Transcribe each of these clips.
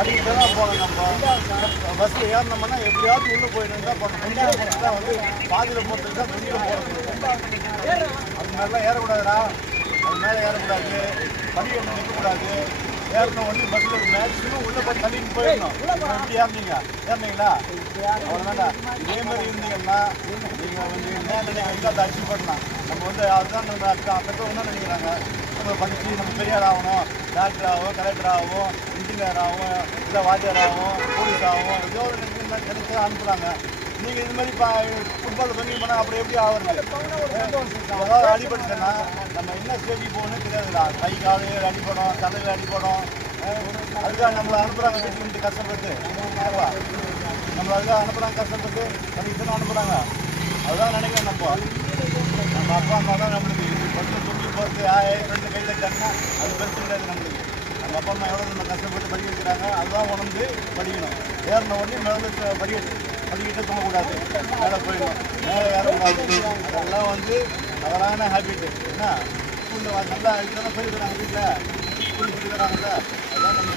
படிக்கிட்டு தான் போகணும். நம்ம பஸ்ஸில் ஏறினோம்னா எப்படியாவது உள்ளே போயிட்டு தான் போகணும். கொஞ்சம் தான் வந்து பாதியில் போகிறதுக்கு தான் கொஞ்சம் போகணும். அது மாதிரிலாம் ஏறக்கூடாதுடா. அது மேலே ஏறக்கூடாது, படிக்கட்டு நிற்கக்கூடாது. ஏறின உடனே பஸ்ஸில் மேக்ஸிமம் உள்ளே போய் தள்ளிட்டு போயிடணும். எப்படி ஏறினீங்களா அவ்வளோதான்டா. இதே மாதிரி இருந்தீங்கன்னா நீங்கள் வந்து என்ன நினைக்கிறீங்க அதை அச்சீவ் பண்ணலாம். நம்ம வந்து அதுதான் நம்ம பெற்றோர் என்ன நினைக்கிறாங்க, நம்ம படித்து நம்ம பெரியார் ஆகணும், டாக்டர் ஆகும், கலெக்டர் ஆகும், இன்ஜினியர் ஆகும், இல்லை வாத்தியார் ஆகும், போலீஸ் ஆகும், ஏதோ ஒரு நினைச்சு அனுப்புகிறாங்க. நீங்கள் இது மாதிரி ஃபுட்பால் சொன்னீங்கன்னா அப்புறம் எப்படி ஆகுறது? ஏதாவது அடிபட்டுச்சுன்னா நம்ம என்ன ஸ்டேஜுக்கு போகணும்னு தெரியாதுடா. கை காலையில் அடிப்படும், தலையில் அடிப்படும். அதுக்காக நம்மளை அனுப்புகிறாங்க வீட்டுக்கு வந்து கஷ்டப்பட்டு. நம்மளை அதுக்காக அனுப்புகிறாங்க கஷ்டப்பட்டு, படிக்கிட்டு தான் அனுப்புகிறாங்க. அதுதான் நினைக்கிறேன். நம்ம அப்பா அம்மா தான் நம்மளுக்கு கொஞ்சம் துணி போகிறது ஃப்ரெண்டு கையில் வச்சாங்கன்னா அது பெருசு கிடையாது நம்மளுக்கு. நம்ம அப்பா அம்மா எவ்வளோ நம்ம கஷ்டப்பட்டு படிக்க வைக்கிறாங்க, அதுதான் உணர்ந்து படிக்கணும். ஏறின உடனே மேலே படிக்கிட்டு தூங்கக்கூடாது, மேலே போயிடணும், மேலே ஏறக்கூடாது. அதெல்லாம் வந்து தவறான ஹேபிட்டு. என்ன ஸ்கூலில் நல்லா இதெல்லாம் சொல்லி தராங்க, வீட்டில் ஸ்கூல் சொல்லி தராங்கல்ல. அதுதான் நம்ம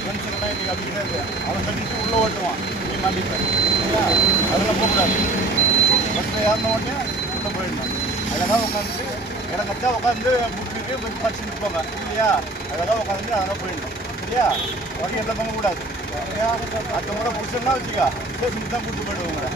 ஃப்ரெண்ட்ஸுக்கெல்லாம் இன்றைக்கி அப்படி கிடையாது. அவன் கட்டிட்டு உள்ளே ஓட்டுவான், நீ மாட்டிப்பேன். சரிங்களா? அதெல்லாம் போகக்கூடாது. பஸ்ஸில் ஏறின உடனே உள்ளே போயிடணும். அழகாக உட்காந்துட்டு இடம் கட்டா உட்காந்து புக்கு படிச்சுட்டு போங்க. இல்லையா? அழகாக உட்காந்துட்டு அதெல்லாம் போயிடணும். சரியா? உடனே எல்லாம் போகக்கூடாது. சரியா? அடுத்த முறை பிடிச்சோம்னா வச்சுக்கா ஸ்டேஷனுக்கு தான் கூப்பிட்டு போயிடுவோங்க.